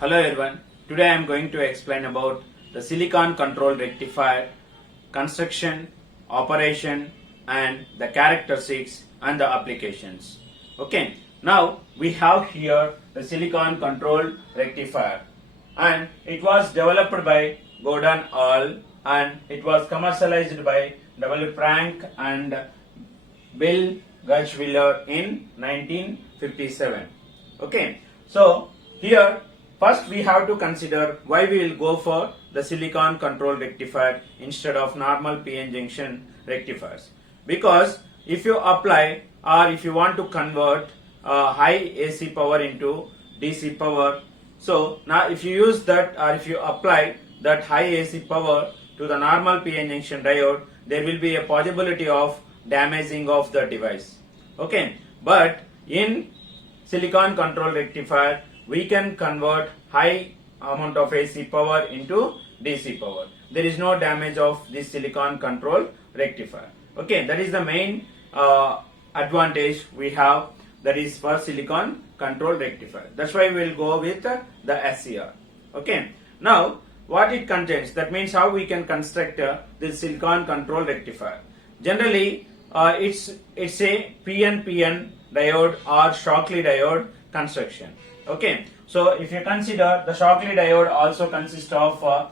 Hello everyone. Today I am going to explain about the silicon control rectifier, construction, operation and the characteristics and the applications. Okay. Now we have here the silicon control rectifier and it was developed by Gordon All and it was commercialized by W. Frank and Bill Gutchwiller in 1957. Okay. So here first we have to consider why we will go for the silicon control rectifier instead of normal PN junction rectifiers. Because if you apply or if you want to convert high AC power into DC power, so now if you use that or if you apply that high AC power to the normal PN junction diode, there will be a possibility of damaging of the device. Okay, but in silicon control rectifier we can convert high amount of AC power into DC power. There is no damage of this silicon control rectifier. Okay, that is the main advantage we have, that is for silicon control rectifier. That's why we will go with the SCR. Okay, now what it contains, that means how we can construct this silicon control rectifier. Generally it's a PNPN diode or Shockley diode construction. Okay, so if you consider the Shockley diode also consists of 4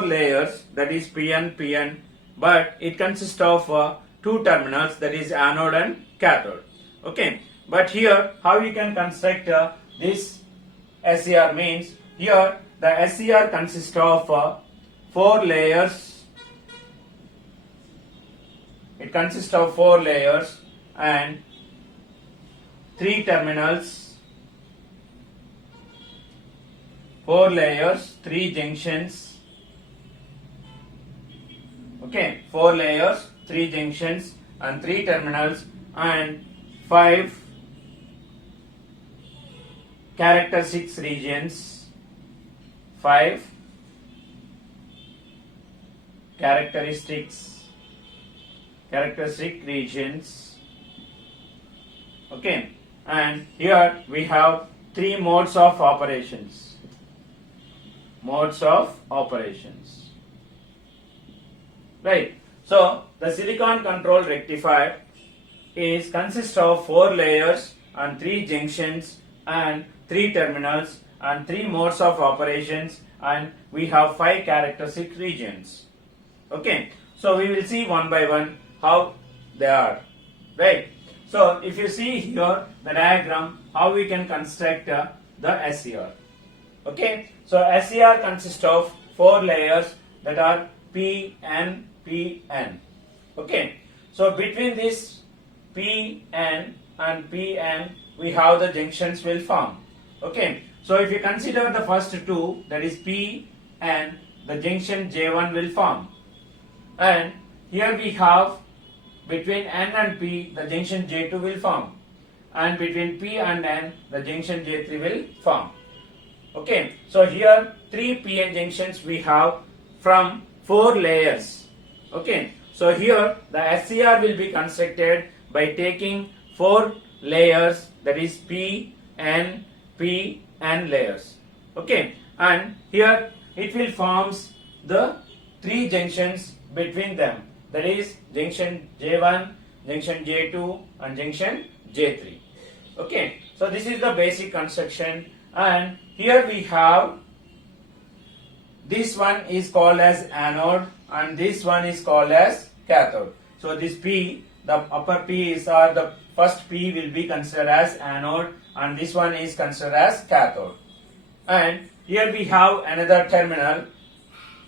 layers, that is PN, but it consists of 2 terminals, that is anode and cathode. Okay, but here how we can construct this SCR means, here the SCR consists of 4 layers. It consists of 4 layers and 3 terminals. 4 layers, 3 junctions. Okay, 4 layers, 3 junctions and 3 terminals and 5 characteristics regions. 5 characteristic regions. Okay, and here we have 3 modes of operations. Right. So the silicon control rectifier consists of 4 layers and 3 junctions and 3 terminals and 3 modes of operations, and we have 5 characteristic regions. Okay. So we will see one by one how they are. Right. So if you see here the diagram, how we can construct the SCR. Okay, so SCR consists of 4 layers, that are PN. Okay, so between this PN and PN we have the junctions will form. Okay, so if you consider the first 2, that is PN, the junction J1 will form, and here we have between N and P the junction J2 will form, and between P and N the junction J3 will form. Okay, so here 3 PN junctions we have from 4 layers. Okay, so here the SCR will be constructed by taking 4 layers, that is P, N, layers. Okay, and here it will forms the 3 junctions between them, that is junction J1, junction J2 and junction J3. Okay, so this is the basic construction, and here we have, this one is called as anode and this one is called as cathode. So this P, the upper P is, or the first P will be considered as anode and this one is considered as cathode. And here we have another terminal,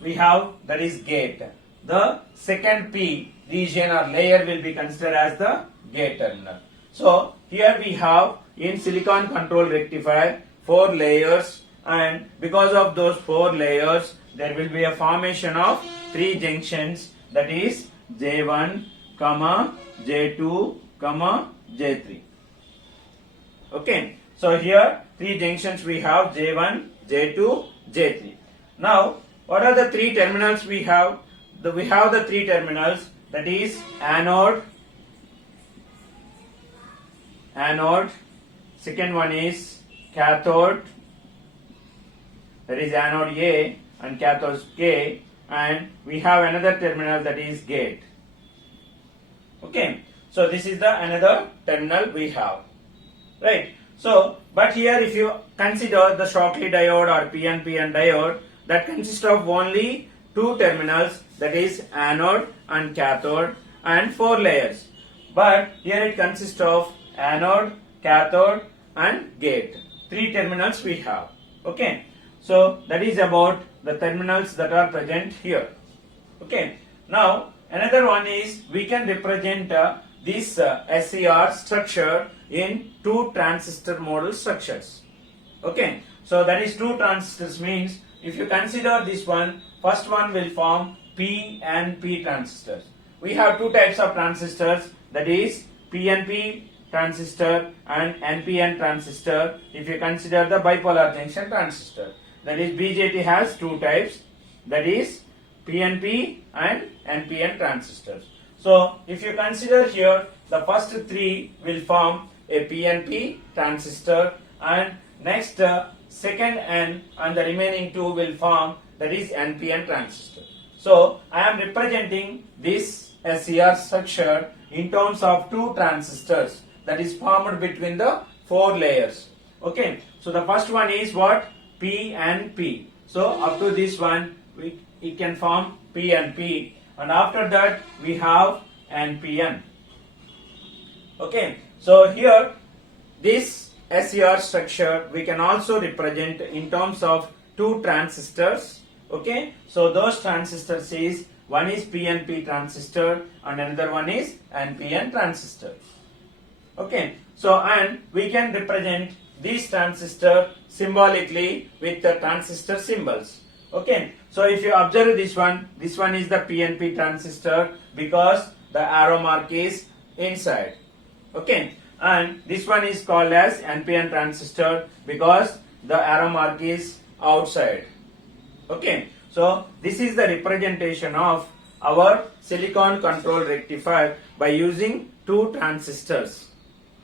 we have, that is gate. The second P region or layer will be considered as the gate terminal. So here we have in silicon control rectifier 4 layers, and because of those 4 layers there will be a formation of 3 junctions, that is J1, J2, J3. Okay, so here 3 junctions we have, J1, J2, J3. Now what are the 3 terminals we have? We have the 3 terminals, that is anode, second one is cathode that is anode A and cathode K, and we have another terminal that is gate. Okay, so this is the another terminal we have, right? So, but here if you consider the Shockley diode or PNP diode, that consists of only two terminals, that is anode and cathode, and 4 layers. But here it consists of anode, cathode and gate. 3 terminals we have. Okay, so that is about the terminals that are present here. Okay, now another one is we can represent this SCR structure in 2 transistor model structures. Okay, so that is 2 transistors means if you consider this one, first one will form PNP transistors. We have 2 types of transistors, that is PNP transistor and NPN transistor. If you consider the bipolar junction transistor, that is BJT has 2 types, that is PNP and NPN transistors. So if you consider here, the first 3 will form a PNP transistor, and next second N and the remaining 2 will form, that is NPN transistor. So I am representing this SCR structure in terms of 2 transistors that is formed between the 4 layers. Okay, so the first one is what? P and P. So up to this one it can form P and P, and after that we have NPN. Okay, so here this SCR structure we can also represent in terms of 2 transistors. Okay, so those transistors is, one is PNP transistor and another one is NPN transistor. Okay, so and we can represent this transistor symbolically with the transistor symbols. Okay, so if you observe this one is the PNP transistor because the arrow mark is inside. Okay, and this one is called as NPN transistor because the arrow mark is outside. Okay, so this is the representation of our silicon control rectifier by using 2 transistors.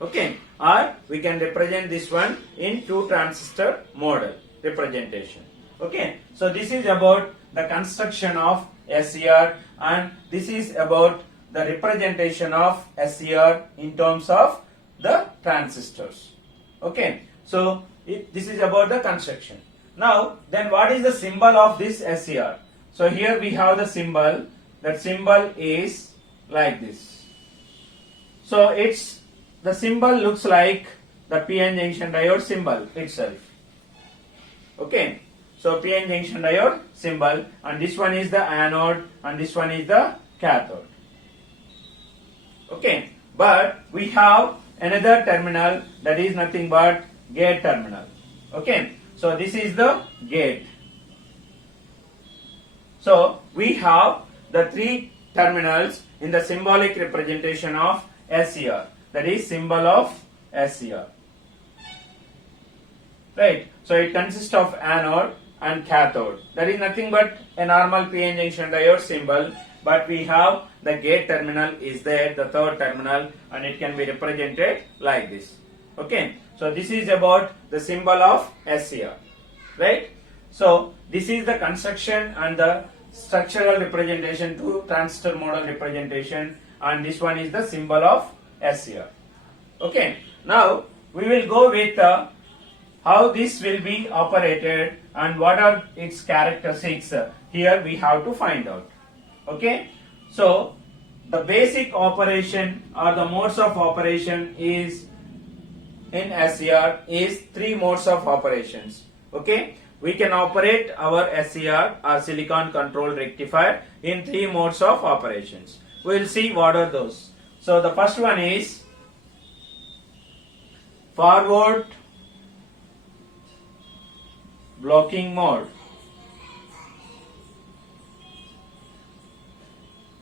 Okay, or we can represent this one in 2 transistor model representation. Okay, so this is about the construction of SCR, and this is about the representation of SCR in terms of the transistors. Okay, so this is about the construction. Now then, what is the symbol of this SCR? So here we have the symbol. That symbol is like this. So the symbol looks like the PN junction diode symbol itself. Okay, so PN junction diode symbol, and this one is the anode and this one is the cathode. Okay, but we have another terminal that is nothing but gate terminal. Okay, so this is the gate. So we have the 3 terminals in the symbolic representation of SCR, that is symbol of SCR. Right, so it consists of anode and cathode. That is nothing but a normal PN junction diode symbol, but we have the gate terminal is there, the 3rd terminal, and it can be represented like this. Okay, so this is about the symbol of SCR, right? So this is the construction and the structural representation, 2 transistor model representation, and this one is the symbol of SCR. Okay, now we will go with how this will be operated and what are its characteristics. Here we have to find out. Okay, so the basic operation or the modes of operation is in SCR is 3 modes of operations. Okay, we can operate our SCR or silicon control rectifier in 3 modes of operations. We will see what are those. So the first one is forward blocking mode.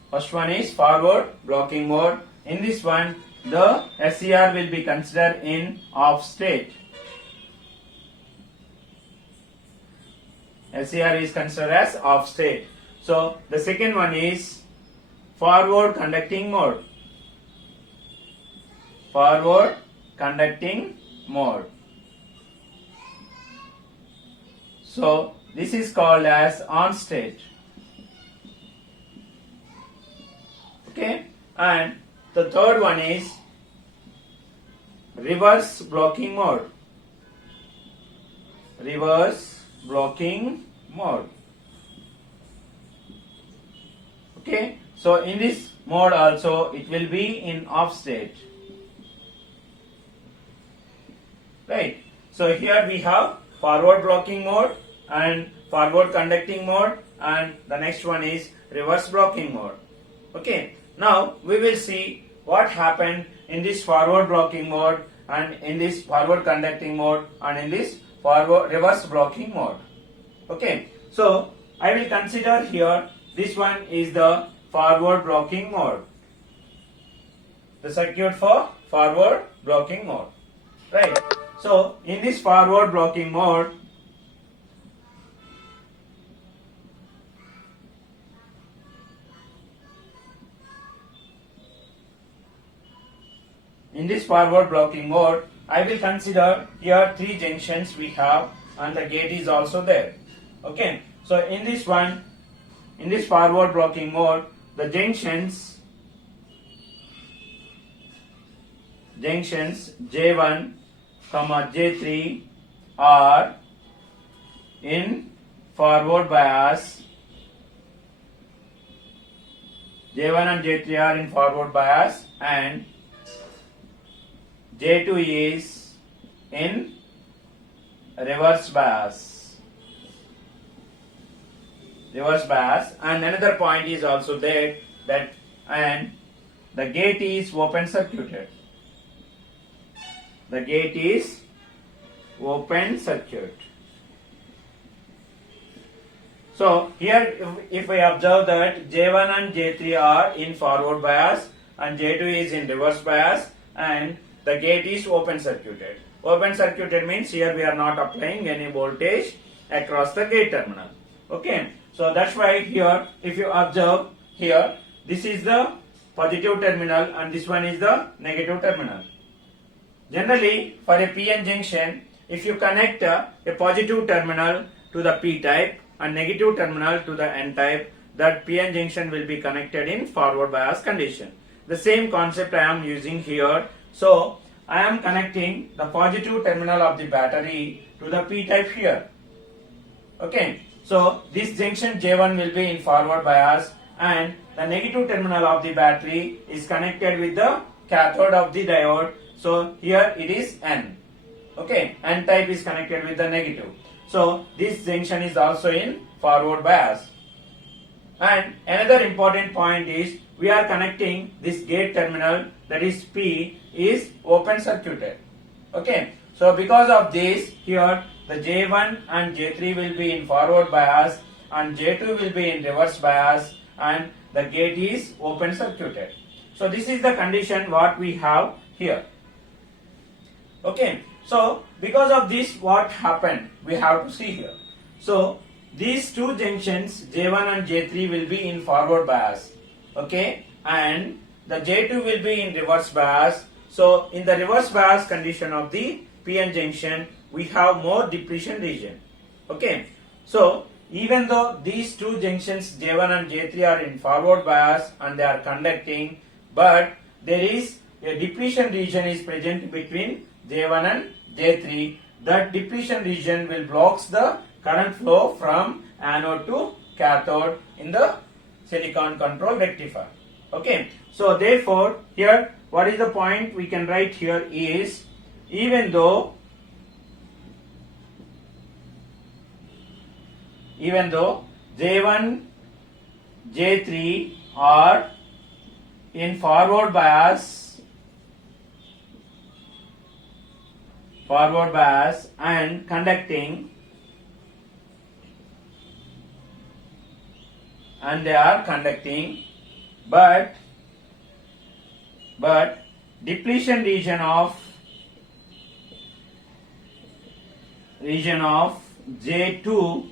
First one is forward blocking mode. In this one, the SCR will be considered in off state. SCR is considered as off state. So the second one is forward conducting mode. Forward conducting mode. So this is called as on state. Okay, and the third one is reverse blocking mode. Reverse blocking mode. Okay, so in this mode also it will be in off state. Right. So here we have forward blocking mode and forward conducting mode, and the next one is reverse blocking mode. Okay. Now we will see what happened in this forward blocking mode and in this forward conducting mode and in this forward reverse blocking mode. Okay. So I will consider here this one is the forward blocking mode. The circuit for forward blocking mode. Right. So in this forward blocking mode, I will consider here 3 junctions we have and the gate is also there. Okay. So in this forward blocking mode, the junctions J1, J3 are in forward bias. J1 and J3 are in forward bias and J2 is in reverse bias. And another point is also there that and the gate is open circuited. The gate is open circuit. So here if we observe that J1 and J3 are in forward bias and J2 is in reverse bias and the gate is open circuited. Open circuited means here we are not applying any voltage across the gate terminal. Okay. So that's why here if you observe here this is the positive terminal and this one is the negative terminal. Generally, for a PN junction, if you connect a positive terminal to the P type and negative terminal to the N type, that PN junction will be connected in forward bias condition. The same concept I am using here. So, I am connecting the positive terminal of the battery to the P type here. Okay. So, this junction J1 will be in forward bias and the negative terminal of the battery is connected with the cathode of the diode. So here it is N. Okay, N type is connected with the negative. So this junction is also in forward bias. And another important point is we are connecting this gate terminal, that is P, is open circuited. Okay, so because of this here the J1 and J3 will be in forward bias and J2 will be in reverse bias and the gate is open circuited. So this is the condition what we have here. Okay, so because of this what happened we have to see here. So these two junctions J1 and J3 will be in forward bias. Okay, and the J2 will be in reverse bias. So in the reverse bias condition of the PN junction we have more depletion region. Okay, so even though these two junctions J1 and J3 are in forward bias and they are conducting, but there is a depletion region is present between J1 and J3. That depletion region will blocks the current flow from anode to cathode in the silicon control rectifier. Okay, so therefore here what is the point we can write here is even though J1, J3 are in forward bias and conducting, and they are conducting, but depletion region of J2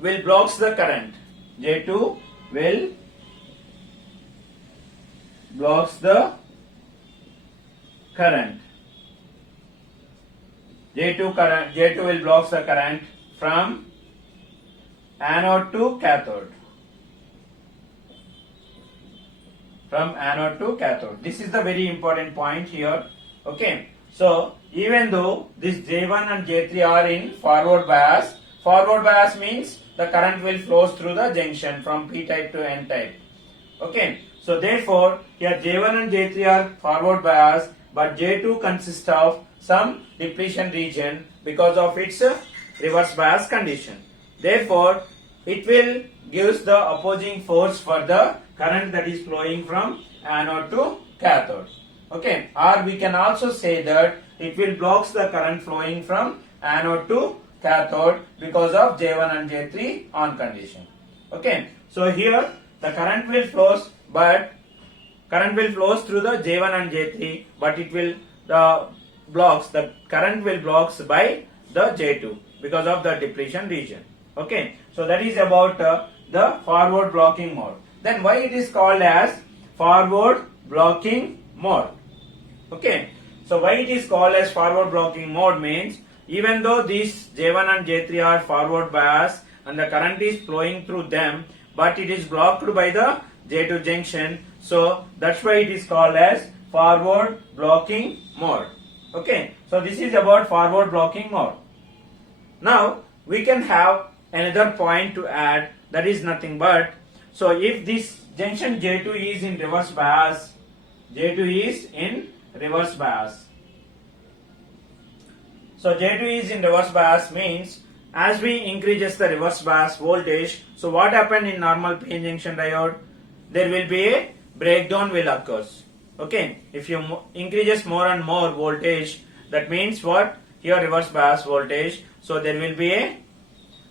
will blocks the current. J2 will blocks the current. J2 will blocks the current from anode to cathode. From anode to cathode. This is the very important point here. Okay. So even though this J1 and J3 are in forward bias means the current will flow through the junction from P type to N type. Okay. So therefore here J1 and J3 are forward bias, but J2 consists of some depletion region because of its reverse bias condition. Therefore it will gives the opposing force for the current that is flowing from anode to cathode. Okay, or we can also say that it will blocks the current flowing from anode to cathode because of J1 and J3 on condition. Okay, so here the current will flows through the J1 and J3, but it will the current will blocks by the J2 because of the depletion region. Okay, so that is about the forward blocking mode. Then why it is called as forward blocking mode? Okay, so why it is called as forward blocking mode means even though these J1 and J3 are forward bias and the current is flowing through them, but it is blocked by the J2 junction, so that's why it is called as forward blocking mode. Okay, so this is about forward blocking mode. Now we can have another point to add, that is nothing but, so if this junction J2 is in reverse bias, J2 is in reverse bias. So J2 is in reverse bias means as we increases the reverse bias voltage, so what happened in normal PN junction diode? There will be a breakdown will occurs. Okay, if you increases more and more voltage, that means what? Here reverse bias voltage, so there will be a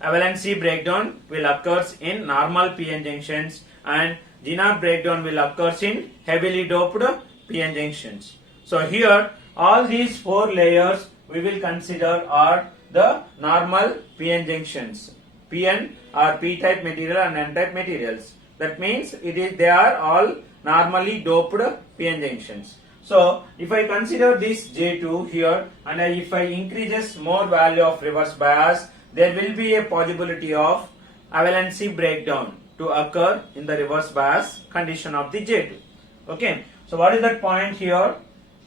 avalanche breakdown will occurs in normal PN junctions and Zener breakdown will occurs in heavily doped PN junctions. So here all these four layers we will consider are the normal PN junctions. PN are P-type material and N-type materials. That means they are all normally doped PN junctions. So if I consider this J2 here and if I increases more value of reverse bias, there will be a possibility of avalanche breakdown to occur in the reverse bias condition of the J2. Okay, so what is that point here?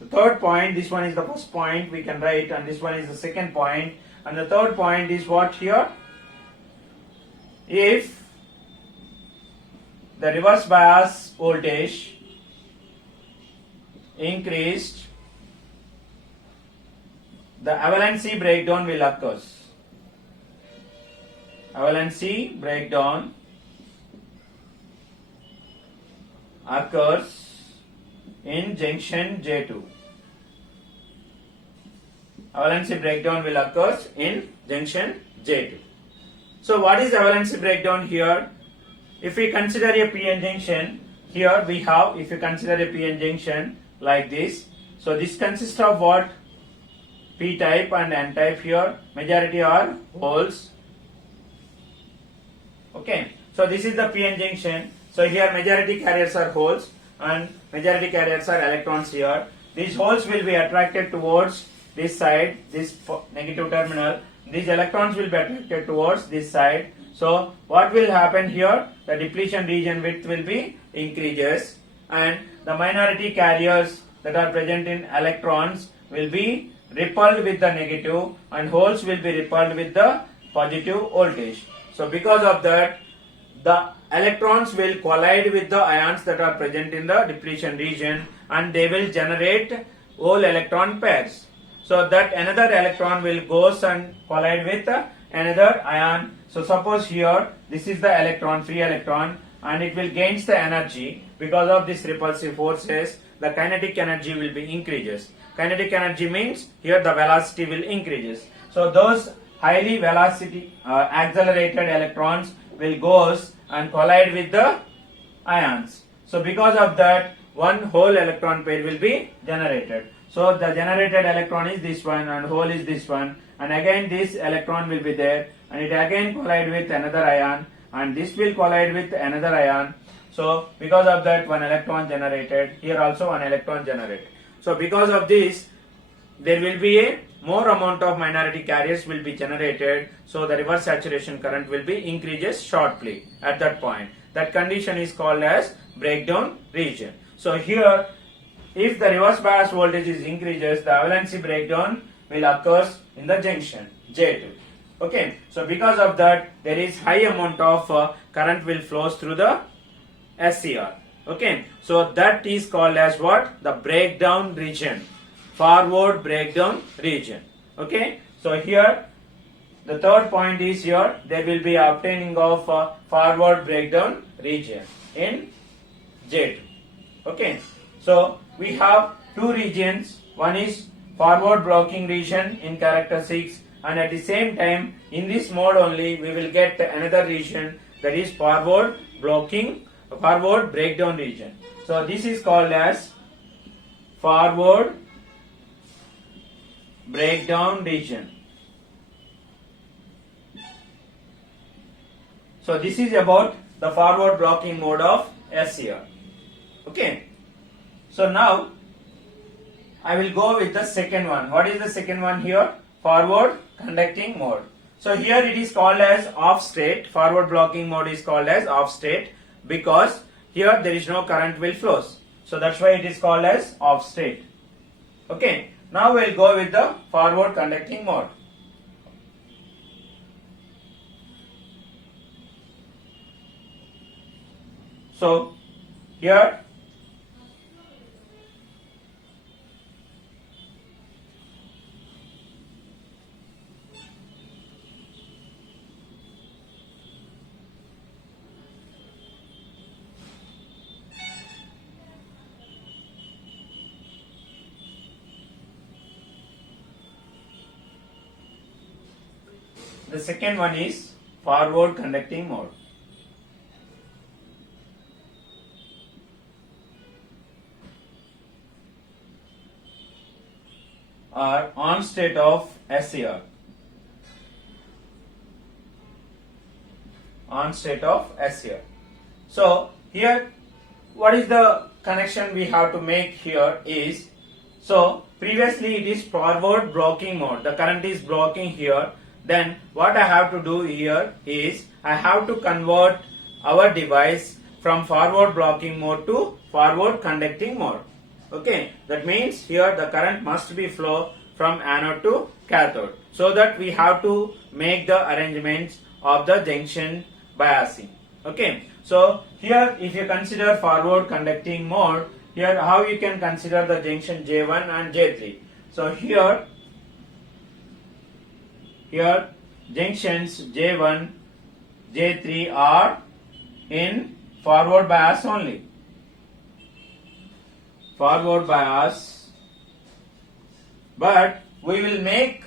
The third point, this one is the first point we can write and this one is the second point, and the third point is what here? If the reverse bias voltage increased, the avalanche breakdown will occur. Avalanche breakdown occurs in junction J2. Avalanche breakdown will occur in junction J2. So what is avalanche breakdown here? If we consider a PN junction, here we have, if you consider a PN junction like this, so this consists of what? P type and N type. Here majority are holes. Okay, so this is the PN junction. So here majority carriers are holes and majority carriers are electrons here. These holes will be attracted towards this side, this negative terminal. These electrons will be attracted towards this side. So what will happen here? The depletion region width will be increases and the minority carriers that are present in electrons will be repelled with the negative and holes will be repelled with the positive voltage. So because of that, the electrons will collide with the ions that are present in the depletion region and they will generate whole electron pairs. So that another electron will goes and collide with another ion. So suppose here this is the electron, free electron, and it will gains the energy because of this repulsive forces. The kinetic energy will be increases. Kinetic energy means here the velocity will increases. So those highly velocity accelerated electrons will goes and collide with the ions. So because of that, one whole electron pair will be generated. So the generated electron is this one and hole is this one, and again this electron will be there and it again collide with another ion and this will collide with another ion. So because of that, one electron generated, here also one electron generated. So because of this, there will be a more amount of minority carriers will be generated, so the reverse saturation current will be increases sharply at that point. That condition is called as breakdown region. So here, if the reverse bias voltage is increases, the avalanche breakdown will occur in the junction J2. Okay, so because of that, there is high amount of current will flows through the SCR. Okay, so that is called as what? The breakdown region, forward breakdown region. Okay, so here the third point is here there will be obtaining of forward breakdown region in J2. Okay, so we have two regions. One is forward blocking region in characteristics, and at the same time in this mode only we will get another region, that is forward breakdown region. So this is called as forward breakdown region. So this is about the forward blocking mode of SCR. Okay, so now I will go with the second one. What is the second one here? Forward conducting mode. So here it is called as off state. Forward blocking mode is called as off state because here there is no current will flows. So that's why it is called as off state. Okay, now we'll go with the forward conducting mode. So here the second one is forward conducting mode. Or on state of SCR. On state of SCR. So here what is the connection we have to make here is, so previously it is forward blocking mode, the current is blocking here. Then what I have to do here is I have to convert our device from forward blocking mode to forward conducting mode. Okay, that means here the current must be flow from anode to cathode, so that we have to make the arrangements of the junction biasing. Okay, so here if you consider forward conducting mode, here how you can consider the junction J1 and J3. So here junctions J1, J3 are in forward bias only. Forward bias, but we will make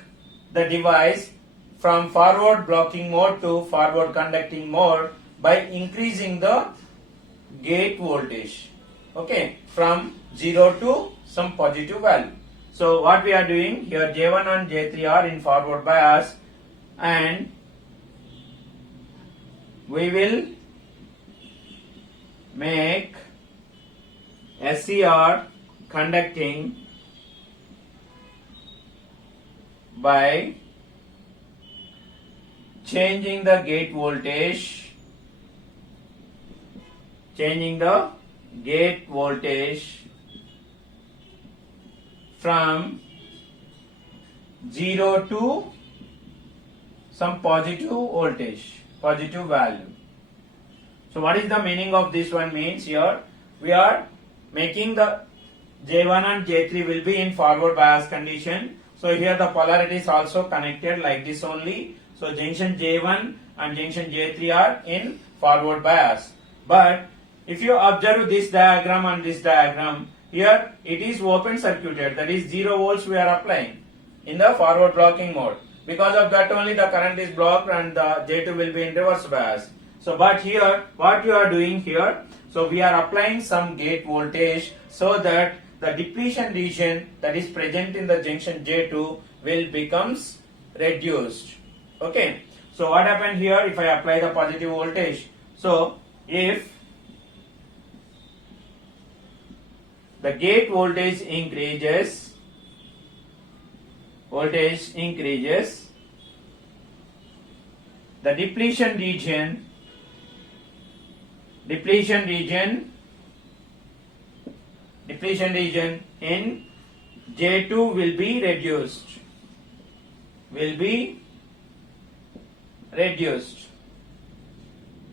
the device from forward blocking mode to forward conducting mode by increasing the gate voltage, okay, from 0 to some positive value. So what we are doing here, J1 and J3 are in forward bias, and we will make SCR conducting by changing the gate voltage, from 0 to some positive voltage, positive value. So what is the meaning of this one? Means here we are making the J1 and J3 will be in forward bias condition. So here the polarity is also connected like this only. So junction J1 and junction J3 are in forward bias. But if you observe this diagram and this diagram, here it is open circuited, that is 0 volts we are applying in the forward blocking mode. Because of that only the current is blocked and the J2 will be in reverse bias. So but here what you are doing here, so we are applying some gate voltage so that the depletion region that is present in the junction J2 will becomes reduced. Okay, so what happened here if I apply the positive voltage? So if the gate voltage increases, voltage increases, the depletion region in J2 will be reduced.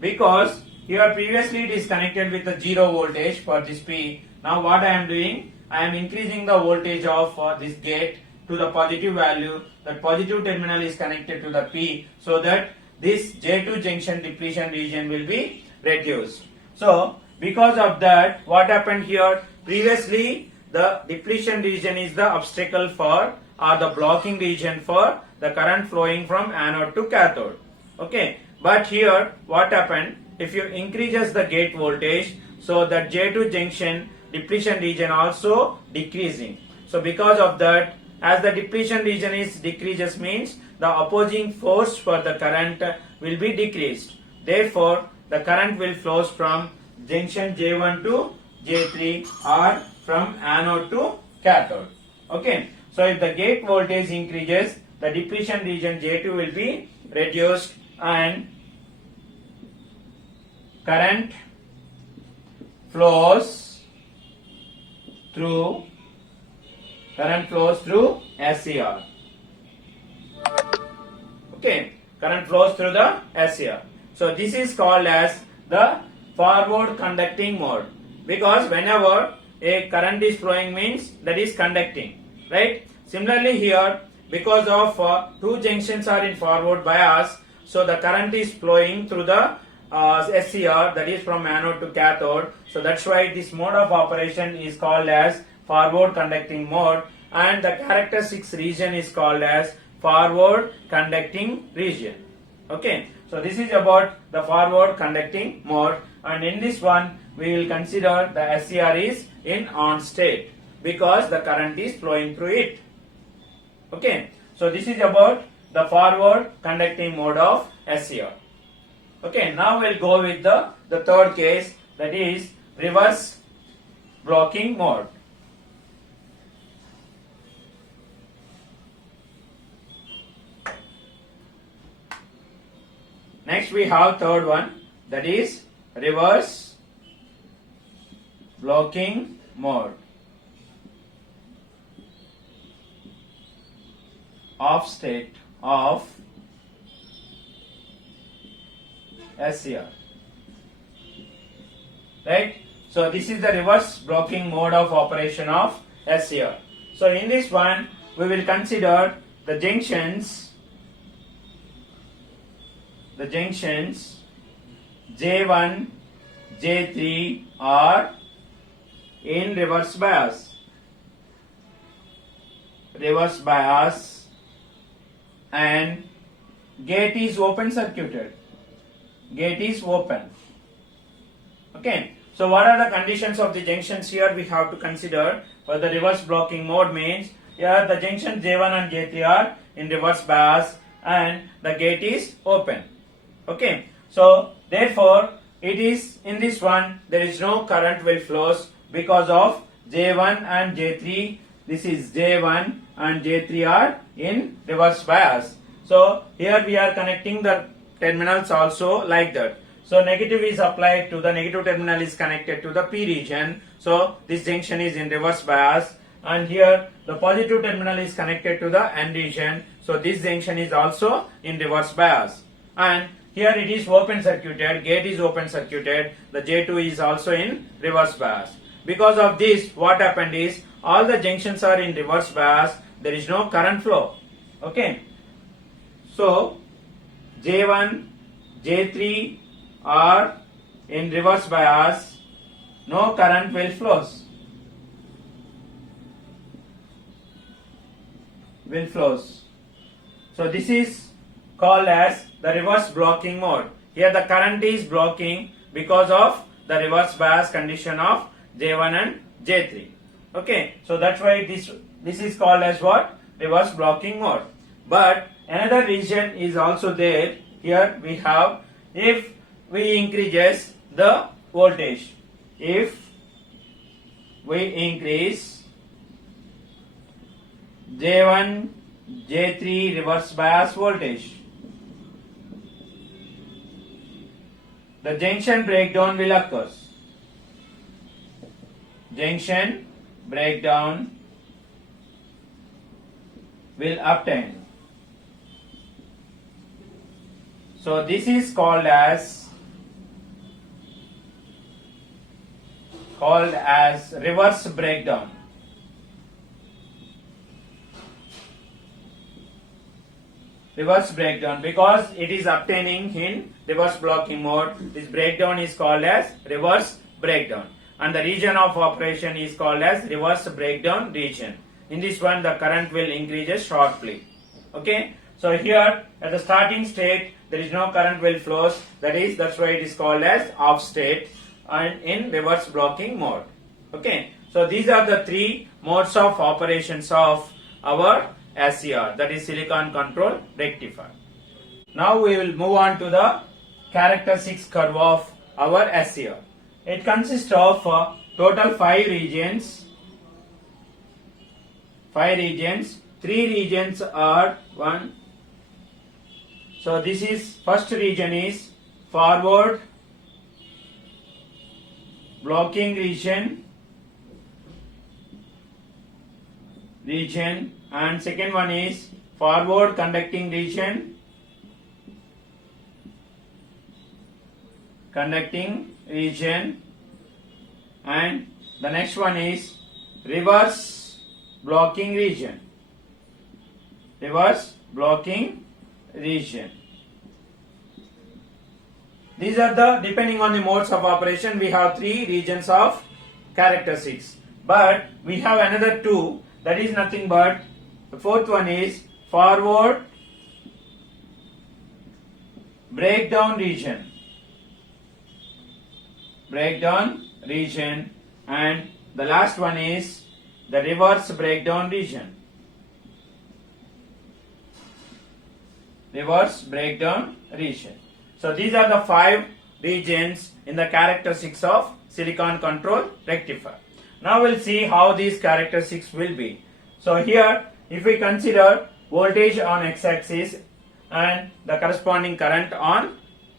Because here previously it is connected with the 0 voltage for this P. Now what I am doing, I am increasing the voltage of this gate to the positive value. That positive terminal is connected to the P, so that this J2 junction depletion region will be reduced. So because of that, what happened here? Previously the depletion region is the obstacle for, or the blocking region for the current flowing from anode to cathode. Okay, but here what happened? If you increases the gate voltage, so that J2 junction depletion region also decreasing. So because of that, as the depletion region is decreases means the opposing force for the current will be decreased. Therefore, the current will flows from junction J1 to J3 or from anode to cathode. Okay, so if the gate voltage increases, the depletion region J2 will be reduced and current flows through SCR. Okay, current flows through the SCR. So this is called as the forward conducting mode, because whenever a current is flowing means that is conducting, right? Similarly here, because of two junctions are in forward bias, so the current is flowing through the SCR, that is from anode to cathode. So that's why this mode of operation is called as forward conducting mode, and the characteristics region is called as forward conducting region. Okay, so this is about the forward conducting mode, and in this one we will consider the SCR is in on state because the current is flowing through it. Okay, so this is about the forward conducting mode of SCR. Okay, now we'll go with the third case, that is reverse blocking mode. Next we have third one, that is reverse blocking mode. Off state of SCR. Right? So this is the reverse blocking mode of operation of SCR. So in this one we will consider the junctions J1, J3 are in reverse bias. And gate is open circuited. Gate is open. Okay. So what are the conditions of the junctions here we have to consider for the reverse blocking mode means here the junctions J1 and J3 are in reverse bias and the gate is open. Okay. So therefore it is in this one there is no current will flows because of J1 and J3. This is J1 and J3 are in reverse bias. So here we are connecting the terminals also like that. So negative is applied to the negative terminal is connected to the P region. So this junction is in reverse bias, and here the positive terminal is connected to the N region. So this junction is also in reverse bias, and here it is open circuited, gate is open circuited, the J2 is also in reverse bias. Because of this, what happened is all the junctions are in reverse bias, there is no current flow. Okay. So J1, J3 are in reverse bias, no current will flows. So this is called as the reverse blocking mode. Here the current is blocking because of the reverse bias condition of J1 and J3. Okay, so that's why this is called as what? Reverse blocking mode. But another region is also there. Here we have, if we increases the voltage, if we increase J1, J3 reverse bias voltage. The junction breakdown will occur. Junction breakdown will obtain. So this is called as reverse breakdown. Reverse breakdown, because it is obtaining in reverse blocking mode. This breakdown is called as reverse breakdown, and the region of operation is called as reverse breakdown region. In this one, the current will increase sharply. Okay, so here at the starting state there is no current will flows. That's why it is called as off state and in reverse blocking mode. Okay, so these are the three modes of operations of our SCR, that is silicon control rectifier. Now we will move on to the characteristics curve of our SCR. It consists of total 5 regions. 5 regions. 3 regions are 1. So this is first region is forward blocking region, and second one is forward conducting region, and the next one is reverse blocking region. These are the, depending on the modes of operation, we have 3 regions of characteristics, but we have another 2, that is nothing but the fourth one is forward breakdown region, and the last one is the reverse breakdown region. So these are the 5 regions in the characteristics of silicon control rectifier. Now we'll see how these characteristics will be. So here, if we consider voltage on x-axis and the corresponding current on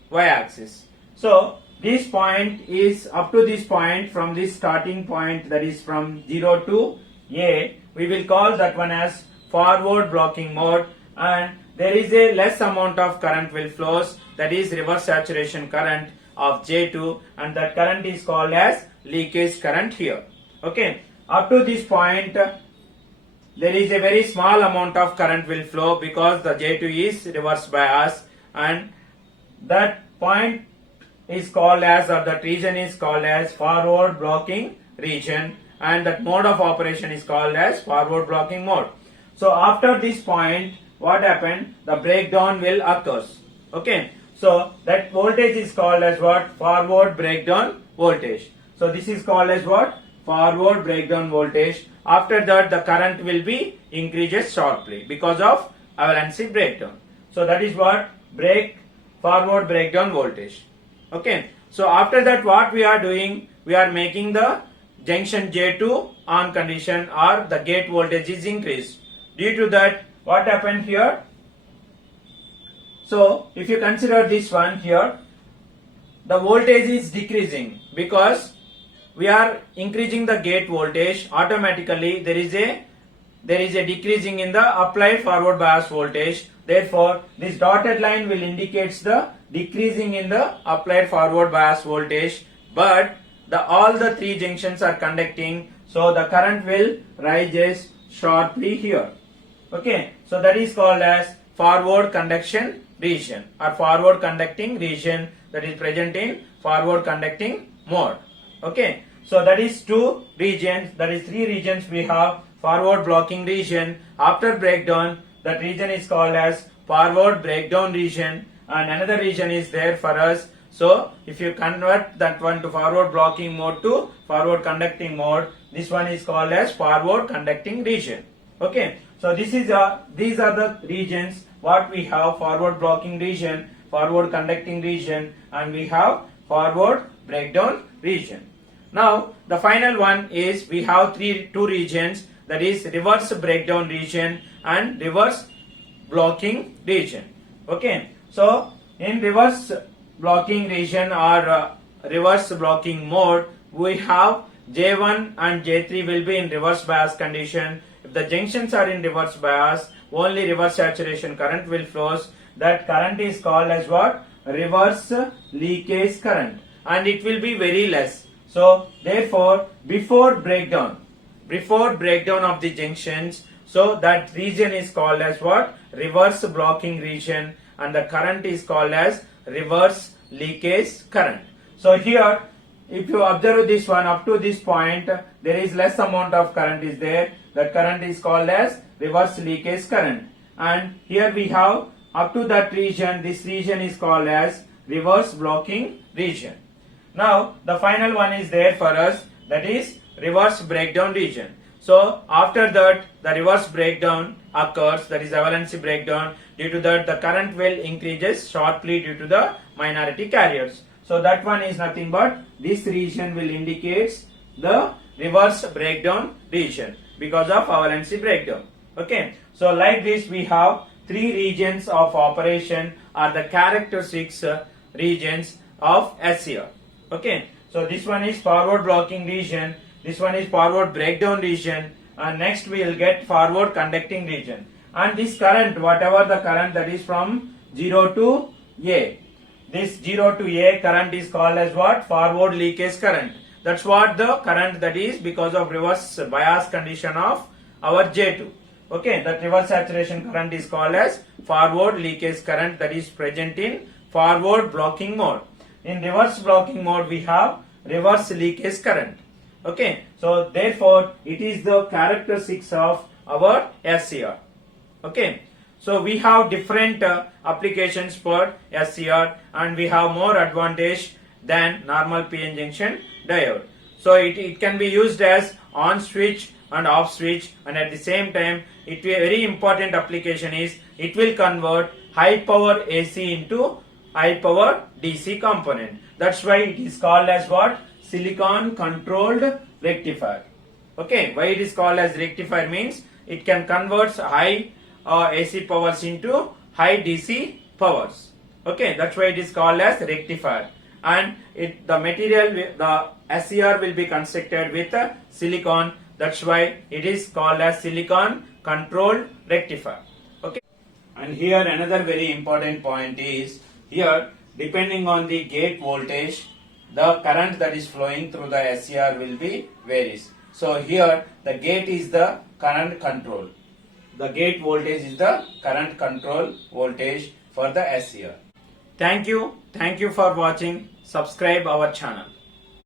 y-axis. So this point is up to this point, from this starting point, that is from 0 to A, we will call that one as forward blocking mode, and there is a less amount of current will flows, that is reverse saturation current of J2, and that current is called as leakage current here. Okay, up to this point there is a very small amount of current will flow because the J2 is reverse bias, and that point is called as, or that region is called as forward blocking region, and that mode of operation is called as forward blocking mode. So after this point, what happened? The breakdown will occur. Okay, so that voltage is called as what? Forward breakdown voltage. So this is called as what? Forward breakdown voltage. After that, the current will be increases sharply because of avalanche breakdown. So that is what? Forward breakdown voltage. Okay, so after that, what we are doing? We are making the junction J2 on condition, or the gate voltage is increased. Due to that, what happened here? So if you consider this one here, the voltage is decreasing because we are increasing the gate voltage. Automatically there is a decreasing in the applied forward bias voltage. Therefore this dotted line will indicate the decreasing in the applied forward bias voltage, but all the 3 junctions are conducting, so the current will rises sharply here. Okay, so that is called as forward conduction region, or forward conducting region, that is present in forward conducting mode. Okay, so that is 2 regions, that is 3 regions we have. Forward blocking region, after breakdown, that region is called as forward breakdown region, and another region is there for us. So if you convert that one to forward blocking mode to forward conducting mode, this one is called as forward conducting region. Okay, so these are the regions what we have: forward blocking region, forward conducting region, and we have forward breakdown region. Now the final one is we have 2 regions, that is reverse breakdown region and reverse blocking region. Okay, so in reverse blocking region or reverse blocking mode, we have J1 and J3 will be in reverse bias condition. If the junctions are in reverse bias, only reverse saturation current will flows. That current is called as what? Reverse leakage current, and it will be very less. So therefore, before breakdown of the junctions, so that region is called as what? Reverse blocking region, and the current is called as reverse leakage current. So here, if you observe this one, up to this point there is less amount of current is there. That current is called as reverse leakage current, and here we have up to that region, this region is called as reverse blocking region. Now the final one is there for us, that is reverse breakdown region. So after that the reverse breakdown occurs, that is equivalency breakdown. Due to that the current will increases sharply due to the minority carriers. So that one is nothing but this region will indicate the reverse breakdown region because of equivalency breakdown. Okay, so like this we have three regions of operation are the characteristics regions of SCR. Okay, so this one is forward blocking region, this one is forward breakdown region, and next we will get forward conducting region. And this current, whatever the current that is from 0 to A, this 0 to A current is called as what? Forward leakage current. That's what the current that is because of reverse bias condition of our J2. Okay, that reverse saturation current is called as forward leakage current, that is present in forward blocking mode. In reverse blocking mode we have reverse leakage current. Okay, so therefore it is the characteristics of our SCR. Okay, so we have different applications for SCR, and we have more advantage than normal PN junction diode. So it can be used as on switch and off switch, and at the same time it very important application is it will convert high power AC into high power DC component. That's why it is called as what? Silicon controlled rectifier. Okay, why it is called as rectifier means it can convert high AC powers into high DC powers. Okay, that's why it is called as rectifier. And the material, the SCR will be constructed with silicon. That's why it is called as silicon controlled rectifier. Okay, and here another very important point is here, depending on the gate voltage, the current that is flowing through the SCR will be varies. So here the gate is the current control. The gate voltage is the current control voltage for the SCR. Thank you for watching. Subscribe our channel.